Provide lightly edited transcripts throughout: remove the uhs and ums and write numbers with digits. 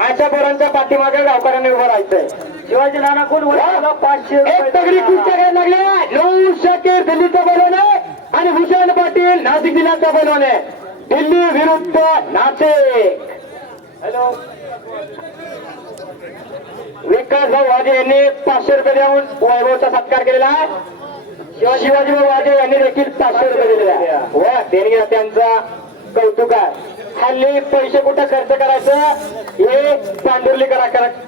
अशा पोरांच्या पाठीमागे गावकऱ्यांनी उभं राहायचंय. शिवाजी नाना कोण 500 एक तगडी कुस्त्या घ्यायला लागले. 9 शकीर दिल्लीचा पैलवान आहे आणि भूषण पाटील नाशिक जिल्ह्याचा पैलवान आहे. दिल्ली विरुद्ध नाशिक. हॅलो विकास भाऊ वाजे यांनी 500 रुपये देऊन वैभवचा सत्कार केलेला आहे. शिवाजी भाऊ वाजे यांनी देखील 500 रुपये दिलेले आहे. व देणगी त्यांचा कौतुक आहे. हल्ली पैसे कुठं खर्च करायचं हे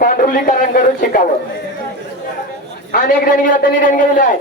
पांडुर्लीकरांकडून शिकावं. अनेक देणगीला त्यांनी देणगी दिल्या आहेत.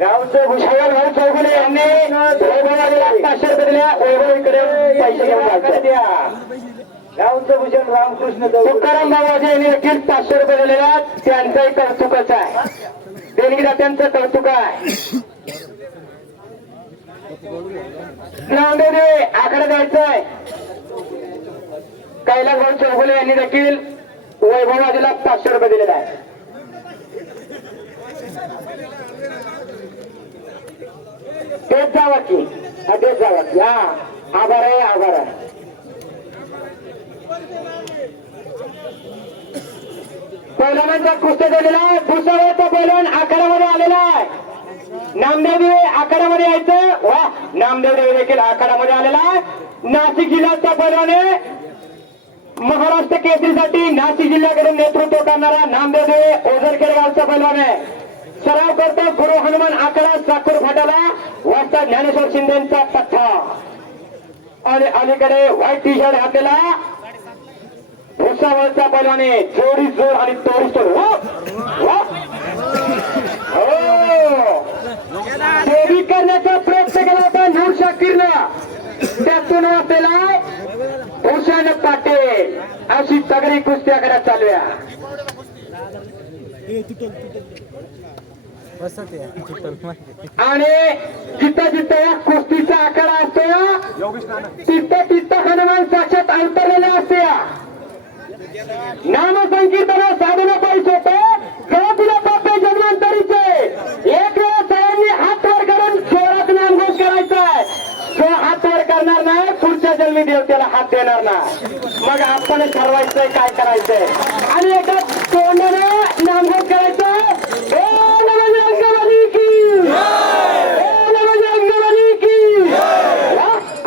गावचे भूषण भाऊ चौगुले यांनी वैभवाला 500 रुपये दिल्या. वैभव इकडे पैसे घेऊन द्या. गावचे भूषण रामकृष्ण तुकाराम बाबाजी यांनी देखील 500 रुपये दिलेले आहेत. त्यांचंही कौतुकच आहे. देणगीदात्यांचं कौतुक आहे. नांदेड आकडे द्यायचंय. कैलास भाऊ चौगुले यांनी देखील वैभवाजीला 500 रुपये दिलेले आहे. तेच जावं की तेच जावं की. हा आभार आहे आभार आहे. पैलवानांचा कुस्ती झालेला आहे. भुसावळचा पैलवान आखाड्यामध्ये आलेला आहे. नामदेव आखाड्यामध्ये यायचं. वा नामदेव देखील आखाड्यामध्ये आलेला आहे. नाशिक जिल्ह्याचा पैलवान आहे. महाराष्ट्र केसरीसाठी नाशिक जिल्ह्याकडून नेतृत्व करणारा नामदेव ओझरखेड गावचा पैलवान आहे. सराव करतो गुरु हनुमान आखाडा साकूर फाट्याला. वाजता ज्ञानेश्वर शिंदेचा पठ्ठा आणि अलीकडे व्हाईट टी शर्ट घातलेला भुसावळचा पैलवान आहे. जोडी जोर आणि तोडी तोड. देवी करण्याचा प्रयत्न केला होता नूर शाकीरनं. त्यातून आपल्याला भूषण पाटील अशी तगडी कुस्त्याकडे चालूया. आणि जिथं जिथं या कुस्तीचा आकडा असतो तिथं तिथं हनुमान साक्षात अवतरलेला असते. नामसंकीर्तन साधन पैसे तुला बापे जन्मांतरीचे. एक वेळा सगळ्यांनी हात वर करून जोरात नामघोष करायचा आहे. जो हात वर करणार नाही पुढच्या जन्मी देवतेला हात देणार नाही. मग आपण ठरवायचंय काय करायचंय आणि एका तोंडाने नामघोष करायचं.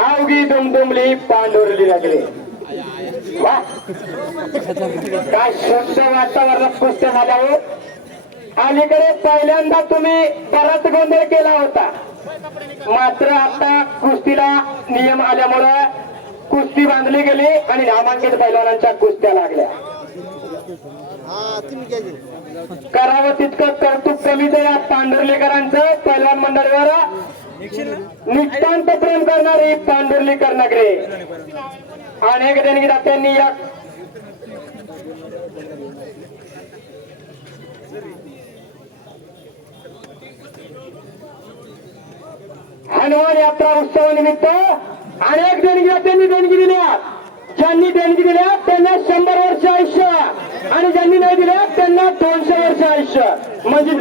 अवघी दुमदुमली पांडुरली लागली. वा काय शुद्ध वातावरणात कुस्त्या झाल्या हो. अलीकडे पहिल्यांदा तुम्ही परत गोंधळ केला होता. मात्र आता कुस्तीला नियम आल्यामुळे कुस्ती बांधली गेली आणि नामांकित पैलवानांच्या कुस्त्या लागल्या. करावं तितकं कौतुक कमीच या पांढुर्लीकरांचं. पैलवान मंडळावर नितांत प्रेम करणारी पांढुर्लीकर नगरे. अनेक देणगीदात्यांनी या हनुमान यात्रा उत्सवानिमित्त अनेक देणगीदात्यांनी देणगी दिल्या. ज्यांनी देणगी दिल्या त्यांना 100 वर्ष आयुष्य आणि ज्यांनी नाही दिल्या त्यांना 200 वर्ष आयुष्य. म्हणजे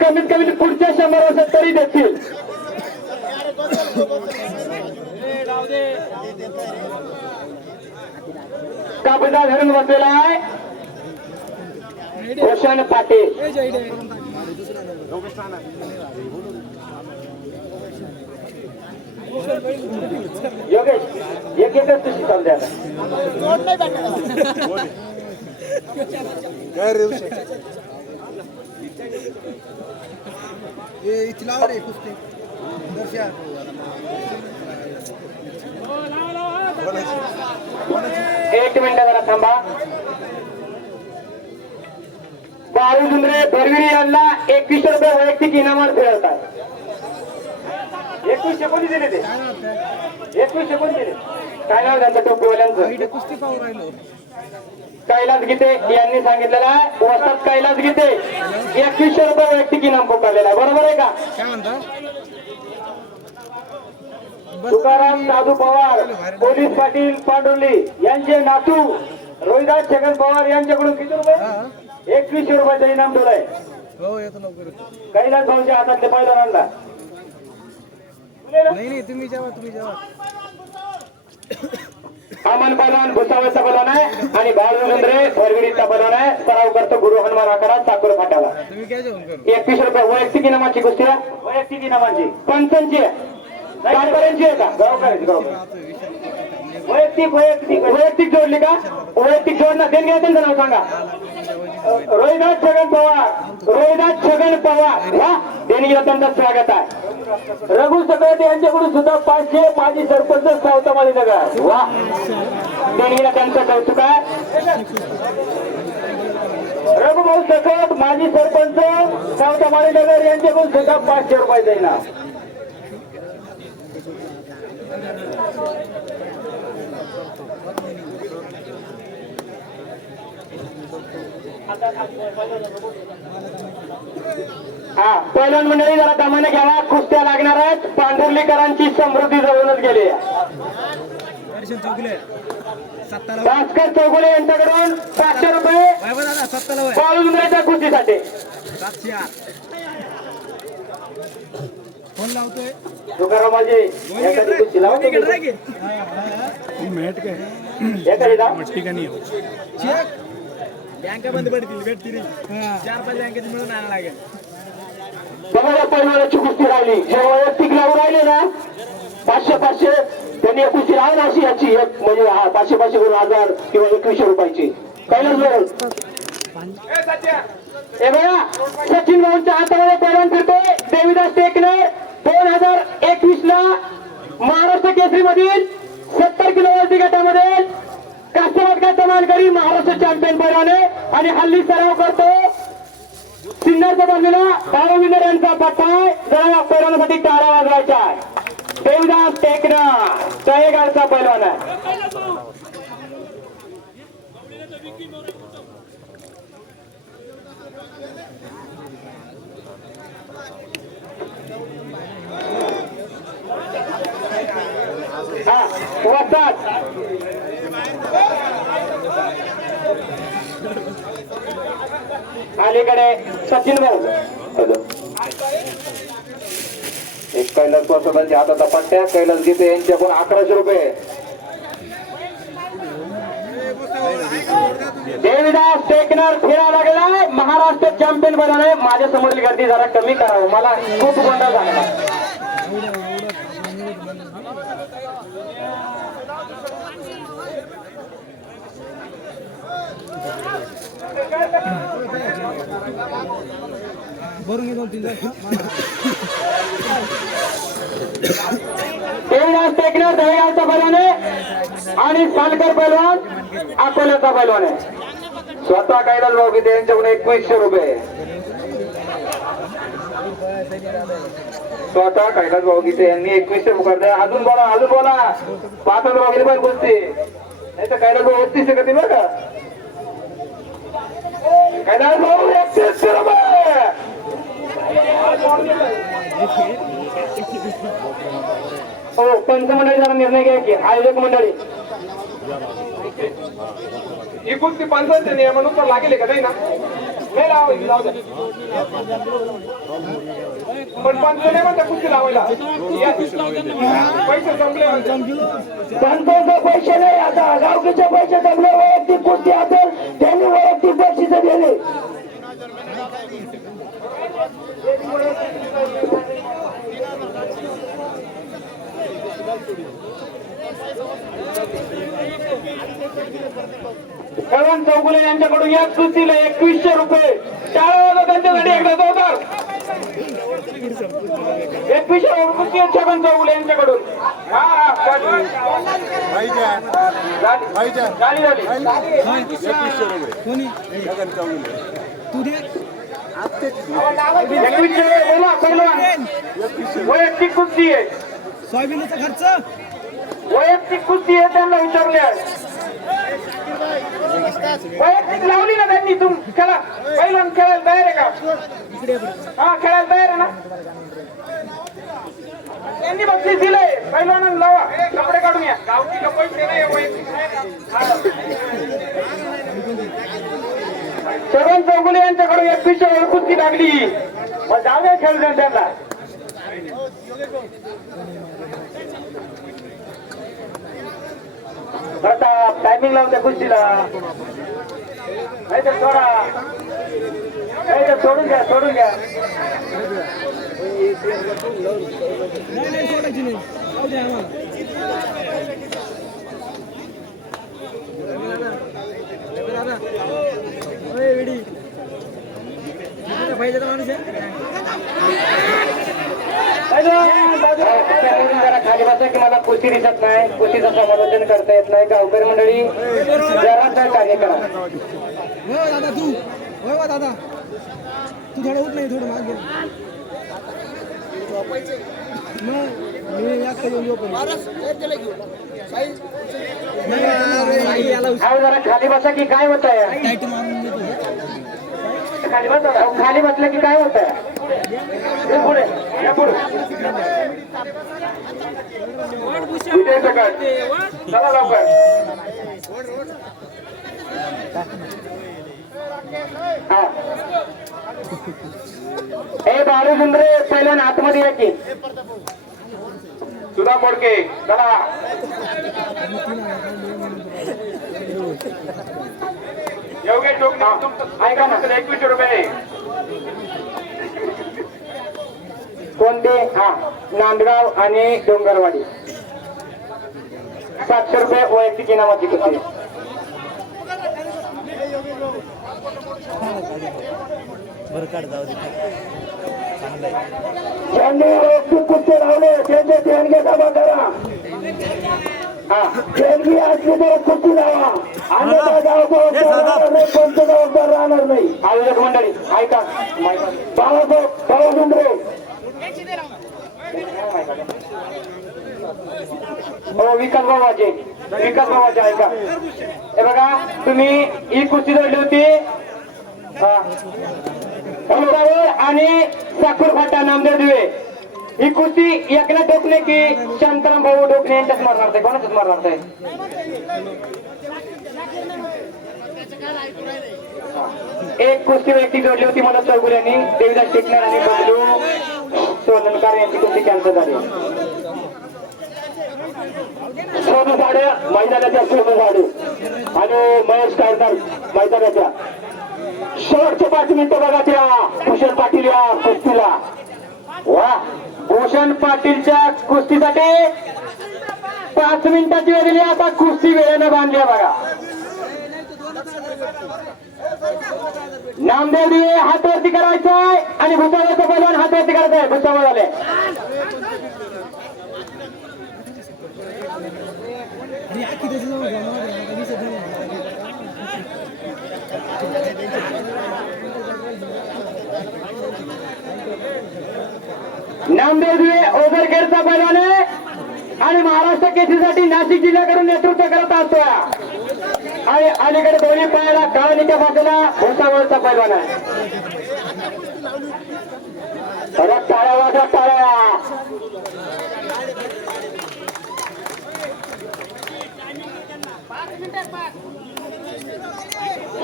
कमीत कमी पुढच्या 100 वर्षात तरी देतील. कापदा धरून बसलेला आहे भूषण पाटील. योगेश एक एकच तुझी समजा एक मिनिट जरा थांबा. बाळू जुंद्रे भरविरी यांना 2100 रुपये वैयक्तिक इनामात मिळत आहे. 2100 कोणी दिले ते? 2100 कोणी दिले? काय नाव त्यांचं टोपीवाल्यांचं? कैलास गीते यांनी सांगितलेलं आहे. वस्ताद कैलास गीते 2100 रुपये वैयक्तिक इनाम पुकारलेला आहे. बरोबर आहे का? तुकाराम दादू पवार पोलीस पाटील पांडुर्ली यांचे नातू रोहिदास छगन पवार यांच्याकडून किती रुपये? 2100 रुपयाचं इनाम दिलंय. कैलास भाऊच्या हातातले पैलवानांना. नाही तुम्ही जेवा छगन पैलवान भुसावळचा पैलवान आहे आणि बाळगंद्रे भरविडीचा पैलवान आहे. सराव करतो गुरु हनुमान आखाडा साकोर फाट्याला. 21 रुपये वैयक्तिक इनामाची कुस्ती आहे. वैयक्तिक इनामाची पंचांची आहे. गावकऱ्यांची आहे का? गावकऱ्यांची. वैयक्तिक वैयक्तिक वैयक्तिक जोडली का? वैयक्तिक जोडणं देण घ्या. त्यांचं नाव सांगा. रोहिदास छगन पवार. रोहिदास छगन पवार वा देणगीला त्यांचं स्वागत आहे. रघु सकळते यांच्याकडून सुद्धा 500 माजी सरपंच सावतामाळी नगर वा देणगीला त्यांचं कौतुक आहे. रघुभाऊ सकट माजी सरपंच सावतामाळी नगर यांच्याकडून सुद्धा 500 रुपये देईना. हा पैलवान मंडळी जरा दमाने घ्यावा. कुस्त्या लागणार आहेत. पांढुर्लीकरांची समृद्धी जवळूनच गेली. भास्कर चौगुले यांच्याकडून 500 रुपये बाळूंद्रेच्या कुस्तीसाठी. फोन लावतोय तुकाराम माझे एखादी कुस्ती लावतो. बँका बंद पडतील भेटतील 4-5 बँकेत मिळून आणायला लागेल. बघा पैलवानाची कुस्ती राहिली. जे वैयक्तिक लावून राहिले ना 500 त्यांनी एक कुस्ती लावून अशी याची एक म्हणजे 500 करून 1000 किंवा 2100 रुपयाची कैलास बरोबर. हे बघा सचिन भाऊंच्या हातामध्ये पैलवान फिरतोय. देवीदास टेकनर 2021 ला महाराष्ट्र केसरी मधील 70 किलो वजनी गटामध्ये काष्टपदकाचा मानकरी महाराष्ट्र चॅम्पियन पैलवान आहे आणि हल्ली सराव करतो. सिन्नरचा बनलेला बाळविंदर यांचा पट्टा आहे. जरा पैलवानासाठी टाळ्या वाजवायच्या आहे. देवीदास टेकनर तळेगावचा पैलवान आहे. हा वस्ताद अलीकडे सचिन भाऊ एक कैलास स्वतःचे हाताचा पट्ट्या कैलास गीते यांच्याकडून 1100 रुपये. देवीदास टेकनर फिरायला लागलाय. महाराष्ट्र चॅम्पियन बनवणे. माझ्या समोरील गर्दी जरा कमी करावं. मला खूप गोंधळ झाला. देवीदास टेकनर दहेगावचा पैलवान आहे आणि सालकर पैलवान अकोल्याचा पैलवान आहे. स्वतः कैलास भाऊ गीते यांच्याकडून 2100 रुपये. स्वतः कैलास भाऊ गीते यांनी 2100 रुपये. अजून बोला अजून बोला. 5000 वगैरे पण गोष्टी नाही तर कैलास भाऊ 32 करते बरं का. कैलास भाऊ 3100 रुपये. हो पंच मंडळी जरा निर्णय घ्या की आयोजक मंडळी ही कुस्ती पंचांच्या नियमानुसार लागेल का नाही ना. नाही लावायची पण पंच नाही म्हणता कुस्ती लावायला. पैसे संपले पंचांचे पैसे नाही. आता गावकीचे पैसे संपले. वैयक्तिक कुस्ती असेल त्यांनी वैयक्तिक बक्षीस दिले. कळवण चौगुले यांच्याकडून या कुस्तीला 2100 रुपये. टाळा त्यांच्यासाठी एकदा जोरदार. 2100 कुस्ती छगन चौगुले यांच्याकडून. वैयक्तिक कुस्ती आहे. सोयाबीनचा खर्च वैयक्तिक कुस्ती आहे. त्यांना विचारले वैयक्तिक लावली ना त्यांनी. तुम खेळा पहिलं खेळायला तयार आहे का? हा खेळायला तयार आहे ना. त्यांनी बक्षीस दिलंय. पहिलवान लावा कपडे काढून या. गावची पैसे नाही. छगन चौगुले यांच्याकडून 2100 कुस्ती लागली. मग जाऊया खेळू त्यांना. प्रताप टायमिंग लावत्या कुस्तीला. नाही तर सोडा, नाही तर सोडून घ्या, सोडून घ्या. नाही सोडायची नाही, जाऊ द्या आम्हाला. पाहिजे माणूस जरा खाली बसा की मला कुस्ती दिसत नाही, कुस्तीचं समालोचन करता येत नाही. गावकरी मंडळी जरा तर कार्य करा. हो दादा तू, हो दादा तू थोडं उठ नाही, थोडं मागे मग मी याकडे येऊन येऊ. अहो जरा खाली बसा की काय होत आहे. खाली बसा, अहो खाली बसलं की काय होत आहे. पुढे या, पुढे विजय सकट, चला लवकर. हा ए बाळू सुंदरे पहिल्या आतमध्ये या की. सुधा मोडके चला. योगेश टोकणे ऐका ना, 21 रुपये. कोणते? हा नांदगाव आणि डोंगरवाडी. 700 रुपये वैयक्तिक इनामाची कुस्ती. ज्यांनी कुस्ती लावले त्यांचे देणगे जमा करा. देणगी असली तर कुस्ती लावा, अन्यथा कोणतं जबाबदार राहणार नाही. आयोजक मंडळी ऐका, बाळासाहेब सुंदरे हो, विकास बाबाचे, विकास बाबाचे ऐका. हे बघा, तुम्ही ही कुस्ती जोडली होती आणि साखर फाटा नामदेव दिवे. ही कुस्ती एकनाथ डोकणे की शांताराम भाऊ डोकणे यांच्याच मारणार ते, कोणाच मारणार ते. एक कुस्ती व्यक्ती जोडली होती मनोज चौगुले यांनी. देवीदास टेकणार आणि बबलू सोनलकर यांची कुस्ती कॅन्सल झाली. सोनू साडे मैदानाच्या, सोनू साडे आणि महेश कारदार मैदानाच्या. शेवटचे 5 मिनिटं बघा त्या भूषण पाटील या कुस्तीला. वा, भूषण पाटीलच्या कुस्तीसाठी 5 मिनिटाची वेळ दिली. आता कुस्ती वेळेनं बांधली बघा. नामदेव दिवे हातवरती करायचंय आणि भुसावळचा पैलवान हातवरती करायचंय. भुसावळ झाले. नामदेव दिवे ओझरखेडचा पैलवान आहे आणि महाराष्ट्र केसरीसाठी नाशिक जिल्ह्याकडून नेतृत्व करत असतो. आणि अलीकडे दोन्ही पायाला काळणीच्या बाजूला भुसावळचा पैलवान आहे. टाळ्या वाजवा, टाळ्या.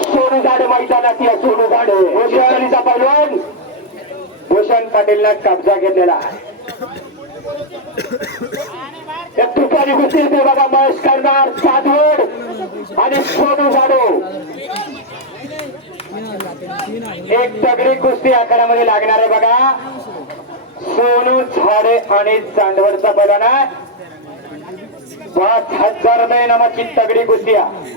सोनू झाडे मैदानात या, सोनू झाडे भूषणचा पैलवान भूषण पाटीलला कब्जा घेतलेला. तुपारी कुस्ती येते बघा. महेश करणार साधवड आणि सोनू झाडे. एक तगडी कुस्ती आखाड्यामध्ये लागणार आहे बघा. सोनू झाडे आणि चांदवडचा पैलवान आहे. 5,000 रुपये नामाची तगडी कुस्ती आहे.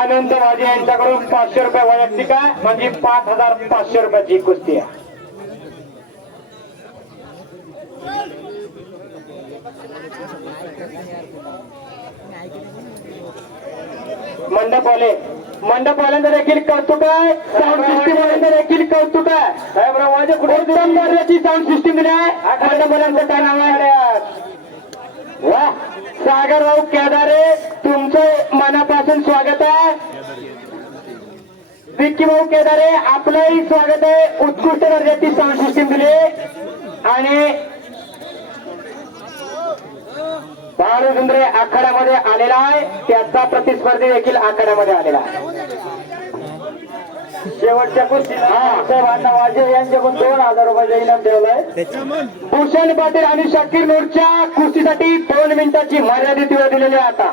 आनंद माझे यांच्याकडून 500 रुपये वैयक्तिक आहे, म्हणजे 5,500 रुपयाची कुस्ती आहे. मंडपवाले, मंडपवाल्यांचं देखील कौतुक आहे. साऊंड सिस्टीम वाल्यांचं देखील कौतुक आहे. साहेबराव कुठे उत्तम दर्जाची साऊंड सिस्टीम दिली आहे. मंडपवाल्यांचं काय नाव आहे? वा, सागरराव केदारे तुमचं मनापासून स्वागत आहे. विक्की भाऊ केदारे आपलंही स्वागत आहे. उत्कृष्ट दर्जाची साऊंड सिस्टीम दिली आणि बाळू सुंदरे आखाड्यामध्ये आलेला आहे. त्याचा प्रतिस्पर्धी देखील आखाड्यामध्ये आलेला आहे. शेवटच्या कुस्तीला साहेब अण्णा वाजे यांच्याकडून 2000 रुपयाचा इनाम ठेवलाय. भूषण पाटील आणि शाकीर नूरच्या कुस्तीसाठी 2 मिनिटाची मर्यादित वेळ दिलेली आहे. आता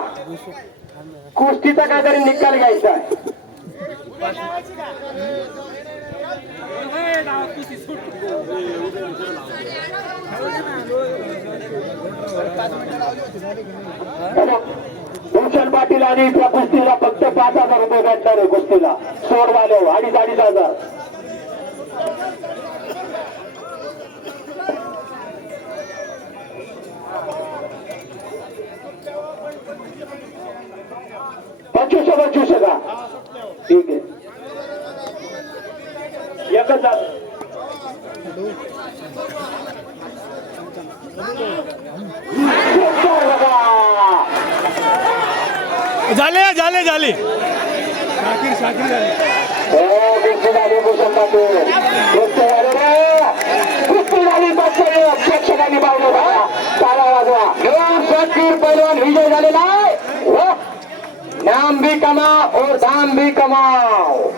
कुस्तीचा काहीतरी निकाल घ्यायचा आहे. भूषण पाटील आणि त्या कुस्तीला फक्त 5000 रुपये भेटणार आहे. कुस्तीला सोड वाढव 2,500. पंचवीसशे का ठीक आहे. एकच झाले झाले झाले हो कुस्ती झाली. भूषण पाटील कुस्ती झाली रे. कुस्ती झाली. प्रेक्षकांनी पाहिलं का? तारा वाजवा. शाकीर पैलवान विजय झालेला आहे. नाम भी कमाओ और दाम भी कमाओ.